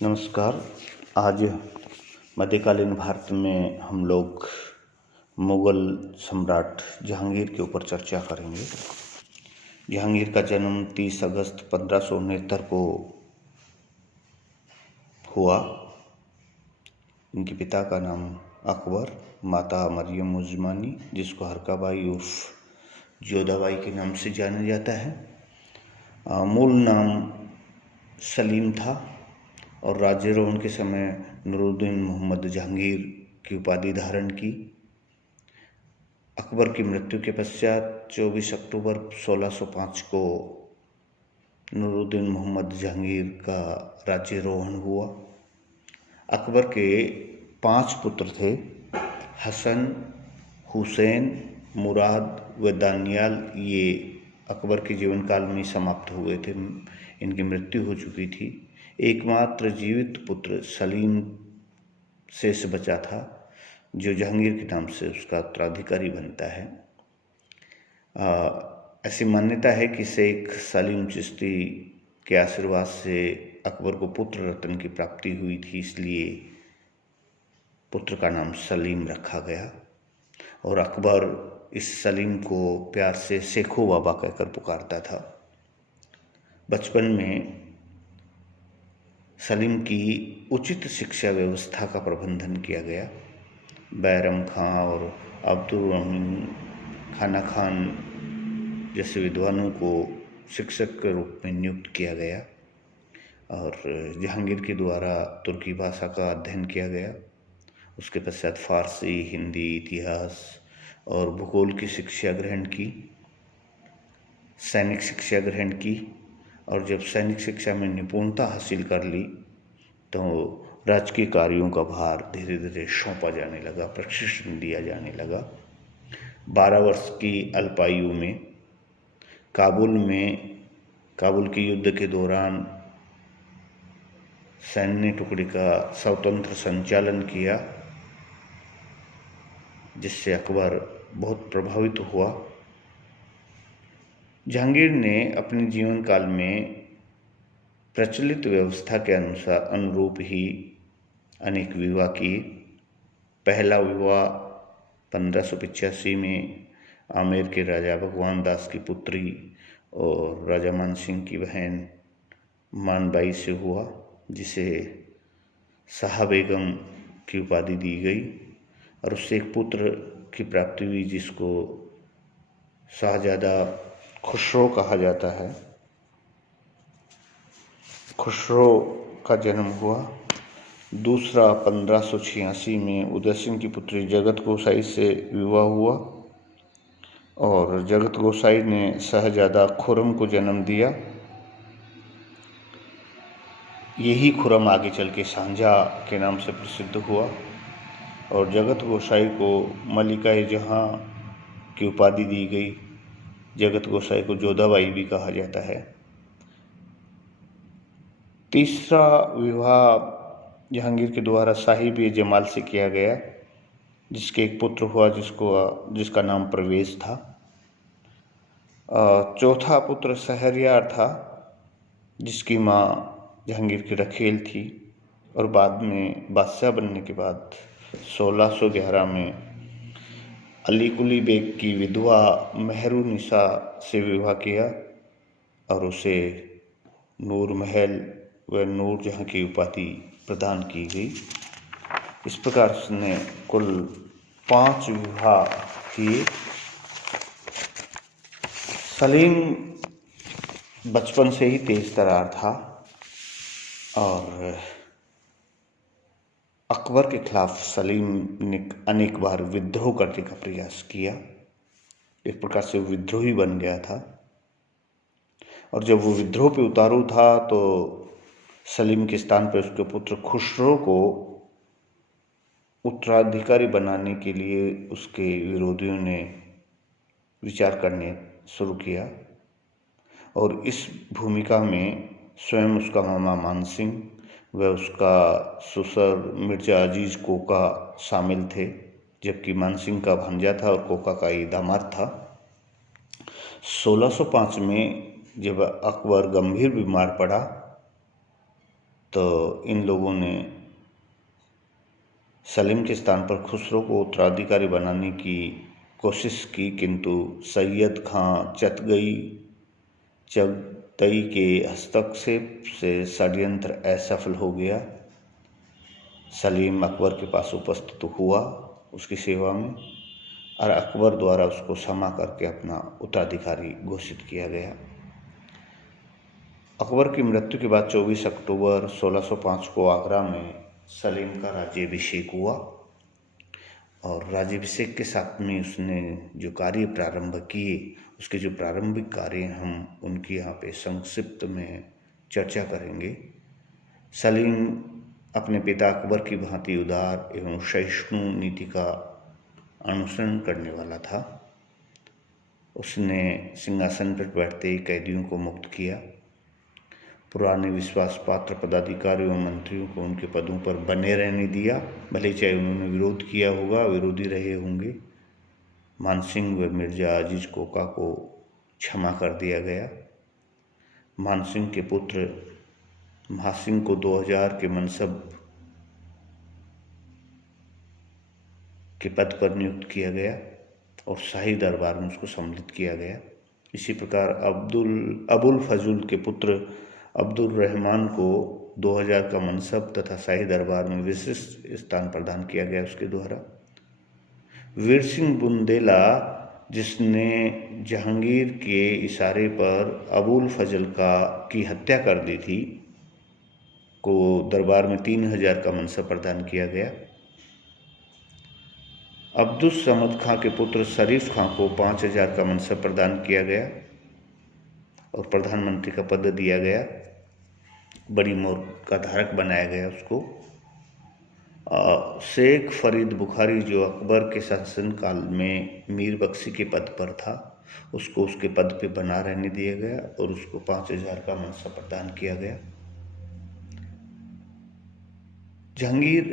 नमस्कार। आज मध्यकालीन भारत में हम लोग मुगल सम्राट जहांगीर के ऊपर चर्चा करेंगे। जहांगीर का जन्म 30 अगस्त 1569 को हुआ। इनके पिता का नाम अकबर, माता मरियम उज़्मानी, जिसको हरकाबाई उर्फ जोधाबाई के नाम से जाना जाता है। मूल नाम सलीम था और राज्यारोहण के समय नूरुद्दीन मोहम्मद जहांगीर की उपाधि धारण की। अकबर की मृत्यु के पश्चात 24 अक्टूबर 1605 को नूरुद्दीन मोहम्मद जहांगीर का राज्यारोहण हुआ। अकबर के 5 पुत्र थे: हसन, हुसैन, मुराद व दानियाल। ये अकबर के जीवन काल में समाप्त हुए थे, इनकी मृत्यु हो चुकी थी। एकमात्र जीवित पुत्र सलीम शेष बचा था, जो जहांगीर के नाम से उसका उत्तराधिकारी बनता है। ऐसी मान्यता है कि शेख सलीम चिश्ती के आशीर्वाद से अकबर को पुत्र रत्न की प्राप्ति हुई थी, इसलिए पुत्र का नाम सलीम रखा गया। और अकबर इस सलीम को प्यार से शेखो बाबा कहकर पुकारता था। बचपन में सलीम की उचित शिक्षा व्यवस्था का प्रबंधन किया गया। बैरम खां और अब्दुल रहीम खाना खान जैसे विद्वानों को शिक्षक के रूप में नियुक्त किया गया और जहांगीर के द्वारा तुर्की भाषा का अध्ययन किया गया। उसके पश्चात फारसी, हिंदी, इतिहास और भूगोल की शिक्षा ग्रहण की, सैनिक शिक्षा ग्रहण की। और जब सैनिक शिक्षा में निपुणता हासिल कर ली तो राजकीय कार्यों का भार धीरे धीरे सौंपा जाने लगा, प्रशिक्षण दिया जाने लगा। 12 वर्ष की अल्पायु में काबुल के युद्ध के दौरान सैन्य टुकड़ी का स्वतंत्र संचालन किया, जिससे अकबर बहुत प्रभावित हुआ। जहांगीर ने अपने जीवन काल में प्रचलित व्यवस्था के अनुरूप ही अनेक विवाह किए। पहला विवाह 1585 में आमेर के राजा भगवान दास की पुत्री और राजा मान सिंह की बहन मानबाई से हुआ, जिसे शाह बेगम की उपाधि दी गई और उससे एक पुत्र की प्राप्ति हुई, जिसको शाहजादा खुसरो कहा जाता है। खुसरो का जन्म हुआ। दूसरा 1586 में उदय सिंह की पुत्री जगत गोसाई से विवाह हुआ और जगत गोसाई ने शहजादा खुर्रम को जन्म दिया। यही खुर्रम आगे चल के शाहजहाँ के नाम से प्रसिद्ध हुआ और जगत गोसाई को मलिका जहाँ की उपाधि दी गई। जगत गोसाई को जोधाबाई भी कहा जाता है। तीसरा विवाह जहांगीर के द्वारा साहिब-ए-जमाल से किया गया, जिसके एक पुत्र हुआ जिसका नाम परवेज था। चौथा पुत्र शहरयार था, जिसकी माँ जहांगीर की रखेल थी और बाद में बादशाह बनने के बाद 1611 में अली कुली बेग की विधवा मेहरुनिसा से विवाह किया और उसे नूर महल व नूर जहाँ की उपाधि प्रदान की गई। इस प्रकार उसने कुल 5 विवाह किए। सलीम बचपन से ही तेज तर्रार था और अकबर के खिलाफ सलीम ने अनेक बार विद्रोह करने का प्रयास किया। एक प्रकार से विद्रोही बन गया था और जब वो विद्रोह पे उतारू था तो सलीम के स्थान पर उसके पुत्र खुसरो को उत्तराधिकारी बनाने के लिए उसके विरोधियों ने विचार करने शुरू किया और इस भूमिका में स्वयं उसका मामा मान सिंह व उसका ससुर मिर्जा अजीज कोका शामिल थे, जबकि मान सिंह का भांजा था और कोका का ये दामाद था। 1605 में जब अकबर गंभीर बीमार पड़ा तो इन लोगों ने सलीम के स्थान पर खुसरो को उत्तराधिकारी बनाने की कोशिश की, किंतु सैयद खां चगतई के हस्तक्षेप से षड्यंत्र असफल हो गया। सलीम अकबर के पास उपस्थित हुआ उसकी सेवा में, और अकबर द्वारा उसको क्षमा करके अपना उत्तराधिकारी घोषित किया गया। अकबर की मृत्यु के बाद 24 अक्टूबर 1605 को आगरा में सलीम का राज्याभिषेक हुआ, और राज्याभिषेक के साथ में उसने जो कार्य प्रारंभ किए, उसके जो प्रारंभिक कार्य हम उनकी यहाँ पे संक्षिप्त में चर्चा करेंगे। सलीम अपने पिता अकबर की भांति उदार एवं सहिष्णु नीति का अनुसरण करने वाला था। उसने सिंहासन पर बैठते ही कैदियों को मुक्त किया, पुराने विश्वास पात्र पदाधिकारियों एवं मंत्रियों को उनके पदों पर बने रहने दिया, भले चाहे उन्होंने विरोध किया होगा, विरोधी रहे होंगे। मानसिंह व मिर्जा अजीज कोका को क्षमा कर दिया गया। मानसिंह के पुत्र महासिंह को 2000 के मनसब के पद पर नियुक्त किया गया और शाही दरबार में उसको सम्मिलित किया गया। इसी प्रकार अबुल फजूल के पुत्र अब्दुल रहमान को 2000 का मनसब तथा शाही दरबार में विशिष्ट स्थान प्रदान किया गया उसके द्वारा। वीर सिंह बुंदेला, जिसने जहांगीर के इशारे पर अबुल फजल की हत्या कर दी थी, को दरबार में 3000 का मनसब प्रदान किया गया। अब्दुल समद खां के पुत्र शरीफ खां को 5000 का मनसब प्रदान किया गया और प्रधानमंत्री का पद दिया गया। बड़ी मोर का धारक बनाया गया उसको। शेख फरीद बुखारी, जो अकबर के शासनकाल में मीर बख्शी के पद पर था, उसको उसके पद पे बना रहने दिया गया और उसको 5000 का मनसब प्रदान किया गया। जहांगीर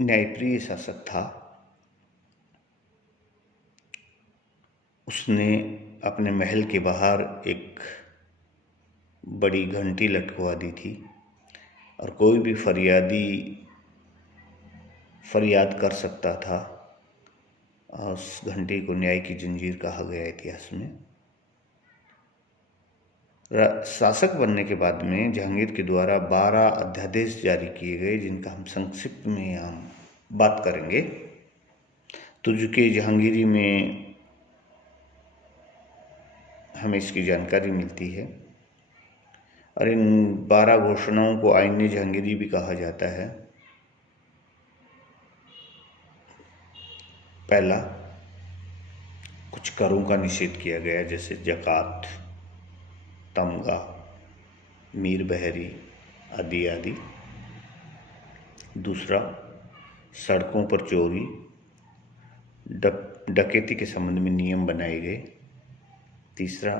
न्यायप्रिय शासक था। उसने अपने महल के बाहर एक बड़ी घंटी लटकवा दी थी और कोई भी फरियाद कर सकता था। उस घंटी को न्याय की जंजीर कहा गया इतिहास में। शासक बनने के बाद में जहांगीर के द्वारा 12 अध्यादेश जारी किए गए, जिनका हम संक्षिप्त में यहाँ बात करेंगे। तुझके जहांगीरी में हमें इसकी जानकारी मिलती है और इन 12 घोषणाओं को आईने जहांगीरी भी कहा जाता है। पहला, कुछ करों का निषेध किया गया, जैसे ज़कात, तमगा, मीर बहरी आदि आदि। दूसरा, सड़कों पर चोरी डकैती के संबंध में नियम बनाए गए। तीसरा,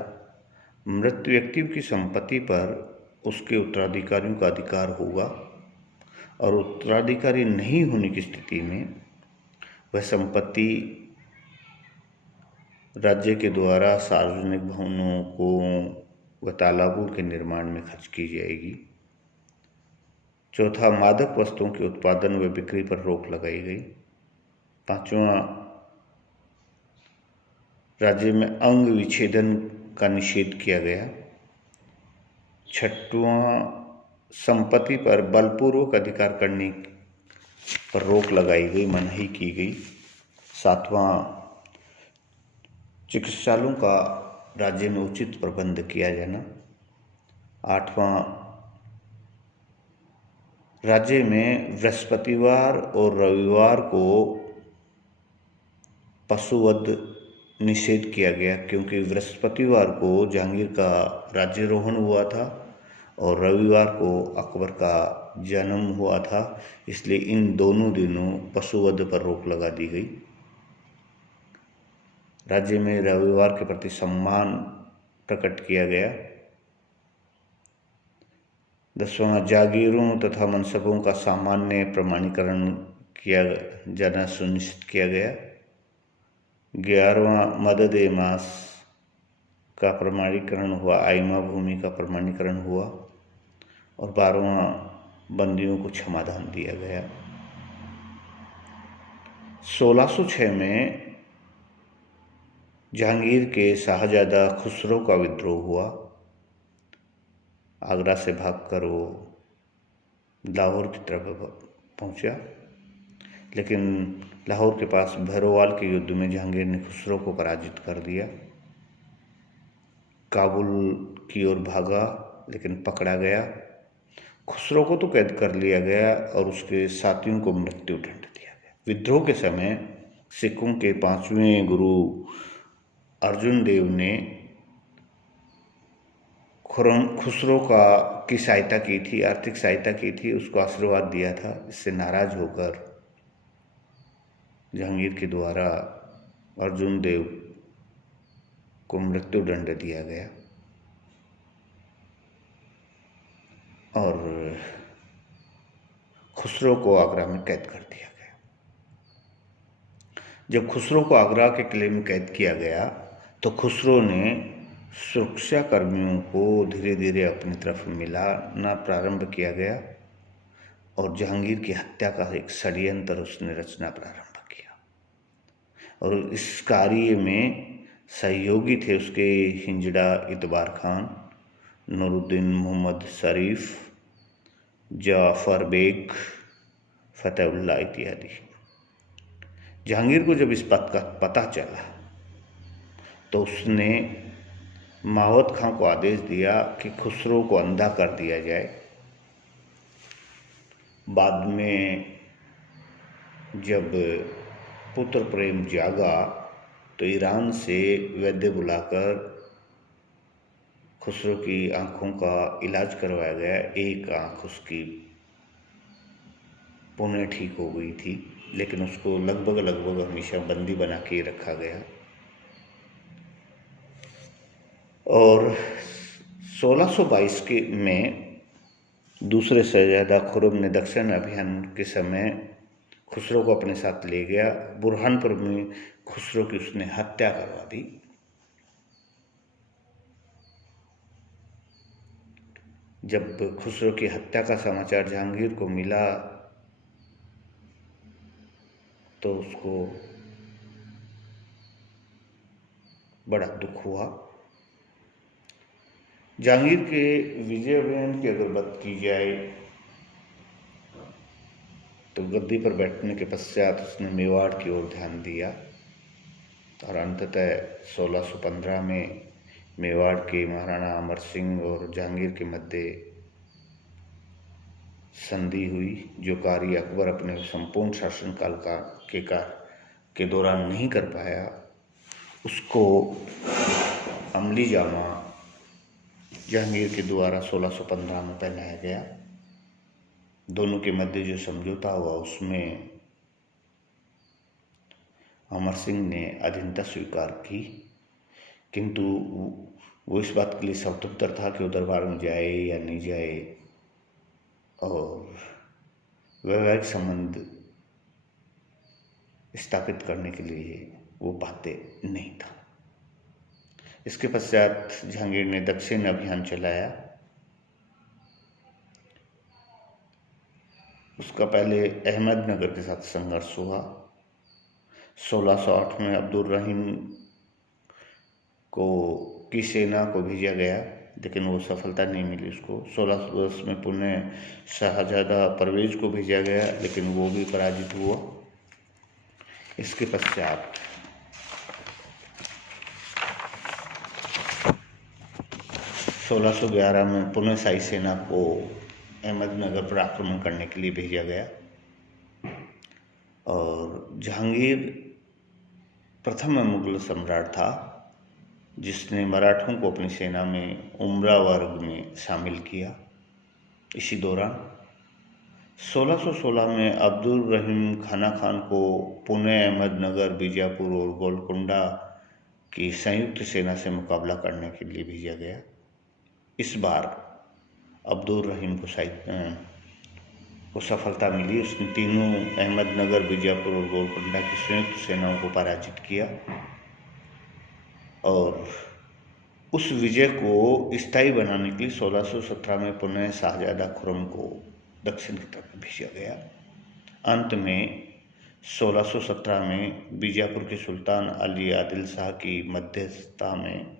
मृत व्यक्ति की संपत्ति पर उसके उत्तराधिकारियों का अधिकार होगा और उत्तराधिकारी नहीं होने की स्थिति में वह संपत्ति राज्य के द्वारा सार्वजनिक भवनों को व तालाबों के निर्माण में खर्च की जाएगी। चौथा, मादक वस्तुओं के उत्पादन व बिक्री पर रोक लगाई गई। पांचवा, राज्य में अंग विच्छेदन का निषेध किया गया। छठवां, संपत्ति पर बलपूर्वक अधिकार करने पर रोक लगाई गई, मनाही की गई। सातवां, चिकित्सालयों का राज्य में उचित प्रबंध किया जाना। आठवां, राज्य में बृहस्पतिवार और रविवार को पशुवध निषेध किया गया, क्योंकि बृहस्पतिवार को जहांगीर का राज्यारोहण हुआ था और रविवार को अकबर का जन्म हुआ था, इसलिए इन दोनों दिनों पशुवध पर रोक लगा दी गई। राज्य में रविवार के प्रति सम्मान प्रकट किया गया। 10वां, जागीरों तथा मनसबों का सामान्य प्रमाणीकरण किया जाना सुनिश्चित किया गया। 11वां, मदद मास का प्रमाणीकरण हुआ, आइमा भूमि का प्रमाणीकरण हुआ। और 12वां, बंदियों को क्षमादान दिया गया। 1606 में जहांगीर के शाहजादा खुसरो का विद्रोह हुआ। आगरा से भागकर वो लाहौर की तरफ पहुंचा, लेकिन लाहौर के पास भैरोवाल के युद्ध में जहांगीर ने खुसरो को पराजित कर दिया। काबुल की ओर भागा, लेकिन पकड़ा गया। खुसरो को तो कैद कर लिया गया और उसके साथियों को मृत्यु दंड दिया गया। विद्रोह के समय सिखों के 5वें गुरु अर्जुन देव ने खुसरो की सहायता की थी, आर्थिक सहायता की थी, उसको आशीर्वाद दिया था। इससे नाराज होकर जहांगीर के द्वारा अर्जुन देव को मृत्यु दंड दिया गया और खुसरो को आगरा में कैद कर दिया गया। जब खुसरो को आगरा के किले में कैद किया गया तो खुसरो ने सुरक्षा कर्मियों को धीरे धीरे अपनी तरफ मिलाना प्रारंभ किया गया और जहांगीर की हत्या का एक षड्यंत्र उसने रचना प्रारंभ किया। और इस कार्य में सहयोगी थे उसके हिंजड़ा इतबार खान, नूरुद्दीन मोहम्मद शरीफ, जाफर बेग, फतेहुल्लाह इत्यादि। जहांगीर को जब इस बात का पता चला तो उसने मावत खां को आदेश दिया कि खुसरो को अंधा कर दिया जाए। बाद में जब पुत्र प्रेम जागा तो ईरान से वैद्य बुलाकर खुसरो की आँखों का इलाज करवाया गया। एक आँख उसकी पुनः ठीक हो गई थी, लेकिन उसको लगभग हमेशा बंदी बना के रखा गया। और 1622 में दूसरे शहजादा खुर्रम ने दक्षिण अभियान के समय खुसरो को अपने साथ ले गया। बुरहानपुर में खुसरो की उसने हत्या करवा दी। जब खुसरो की हत्या का समाचार जहांगीर को मिला तो उसको बड़ा दुख हुआ। जहांगीर के विजय बयान की अगर बात की जाए तो गद्दी पर बैठने के पश्चात उसने मेवाड़ की ओर ध्यान दिया और अंततः 1615 में मेवाड़ के महाराणा अमर सिंह और जहांगीर के मध्य संधि हुई, जो कार्य अकबर अपने संपूर्ण शासनकाल के दौरान नहीं कर पाया। उसको अमली जामा जहांगीर के द्वारा 1615 में पहनाया गया। दोनों के मध्य जो समझौता हुआ उसमें अमर सिंह ने अधीनता स्वीकार की, किंतु वो इस बात के लिए स्वतंत्र था कि वो दरबार में जाए या नहीं जाए और वैवाहिक संबंध स्थापित करने के लिए वो बाध्य नहीं था। इसके पश्चात जहांगीर ने दक्षिण अभियान चलाया। उसका पहले अहमदनगर के साथ संघर्ष हुआ। 1608 में अब्दुल रहीम की सेना को भेजा गया, लेकिन वो सफलता नहीं मिली उसको। 1610 में पुनः शाहजादा परवेज को भेजा गया, लेकिन वो भी पराजित हुआ। इसके पश्चात 1611 में पुनः शाही सेना को अहमदनगर पर आक्रमण करने के लिए भेजा गया और जहांगीर प्रथम मुगल सम्राट था जिसने मराठों को अपनी सेना में उमरा वर्ग में शामिल किया। इसी दौरान 1616 में अब्दुल रहीम खाना खान को पुणे, अहमदनगर, बीजापुर और गोलकुंडा की संयुक्त सेना से मुकाबला करने के लिए भेजा गया। इस बार अब्दुल रहीम को सफलता मिली। उसने तीनों अहमदनगर, बीजापुर और गोलकुंडा की संयुक्त सेनाओं को पराजित किया और उस विजय को स्थायी बनाने के लिए 1617 में पुनः शाहजादा खुर्रम को दक्षिण की तरफ भेजा गया। अंत में 1617 में बीजापुर के सुल्तान अली आदिल शाह की मध्यस्थता में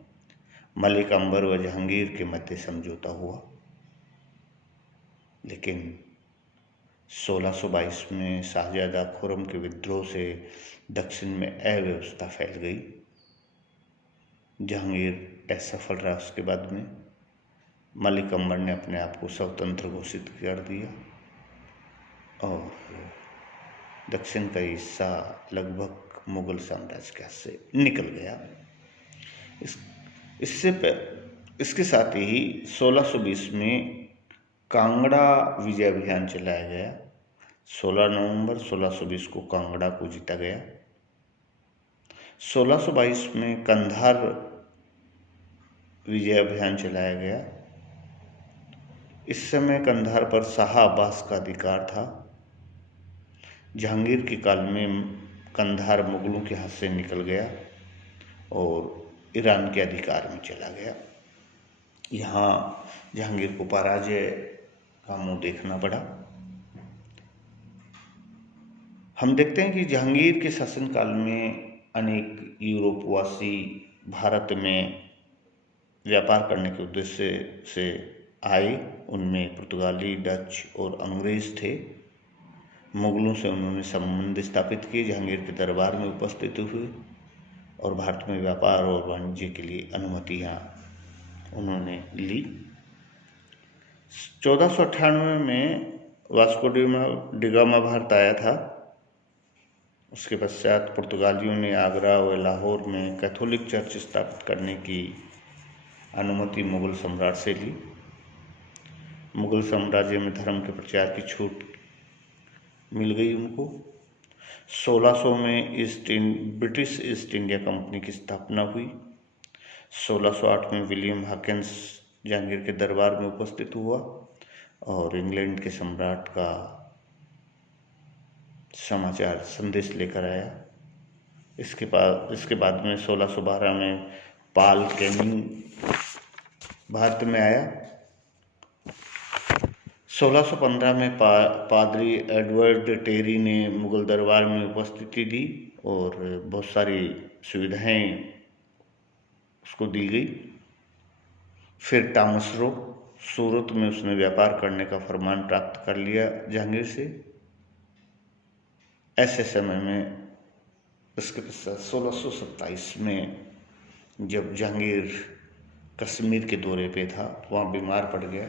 मलिक अंबर व जहांगीर के मध्य समझौता हुआ, लेकिन 1622 में शाहजादा खुर्रम के विद्रोह से दक्षिण में अव्यवस्था फैल गई। जहांगीर असफल रहा। उसके बाद में मलिक अंबर ने अपने आप को स्वतंत्र घोषित कर दिया और दक्षिण का हिस्सा लगभग मुगल साम्राज्य के हाथ से निकल गया। इसके साथ ही 1620 में कांगड़ा विजय अभियान चलाया गया। 16 नवंबर 1620 को कांगड़ा को जीता गया। 1622 में कंधार विजय अभियान चलाया गया। इस समय कंधार पर शाह अब्बास का अधिकार था। जहांगीर के काल में कंधार मुगलों के हाथ से निकल गया और ईरान के अधिकार में चला गया। यहाँ जहांगीर को पराजय का मुंह देखना पड़ा। हम देखते हैं कि जहांगीर के शासनकाल में अनेक यूरोपवासी भारत में व्यापार करने के उद्देश्य से आए। उनमें पुर्तगाली, डच और अंग्रेज थे। मुगलों से उन्होंने संबंध स्थापित किए, जहांगीर के दरबार में उपस्थित हुए और भारत में व्यापार और वाणिज्य के लिए अनुमतियाँ उन्होंने ली। 1498 में वास्को डी गामा भारत आया था। उसके पश्चात पुर्तगालियों ने आगरा व लाहौर में कैथोलिक चर्च स्थापित करने की अनुमति मुगल सम्राट से ली। मुगल साम्राज्य में धर्म के प्रचार की छूट मिल गई उनको। 1600 में ब्रिटिश ईस्ट इंडिया कंपनी की स्थापना हुई। 1608 में विलियम हॉकिंस जहांगीर के दरबार में उपस्थित हुआ और इंग्लैंड के सम्राट का समाचार संदेश लेकर आया। इसके बाद में 1612 में पाल कैनिंग भारत में आया। 1615 में पादरी एडवर्ड टेरी ने मुगल दरबार में उपस्थिति दी और बहुत सारी सुविधाएं उसको दी गई। फिर टॉमस रो सूरत में उसने व्यापार करने का फरमान प्राप्त कर लिया जहांगीर से। ऐसे समय में इसके पश्चात 1627 में जब जहांगीर कश्मीर के दौरे पे था, वहाँ बीमार पड़ गया।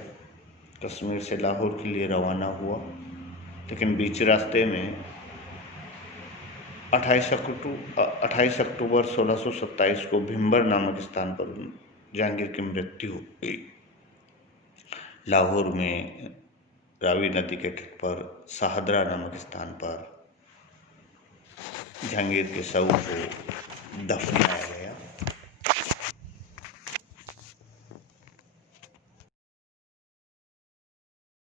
कश्मीर से लाहौर के लिए रवाना हुआ, लेकिन बीच रास्ते में 28 अक्टूबर 1627 को भिम्बर नामक स्थान पर जहांगीर की मृत्यु हो गई। लाहौर में रावी नदी के तट पर शाहदरा नामक स्थान पर जहांगीर के शव को दफनाया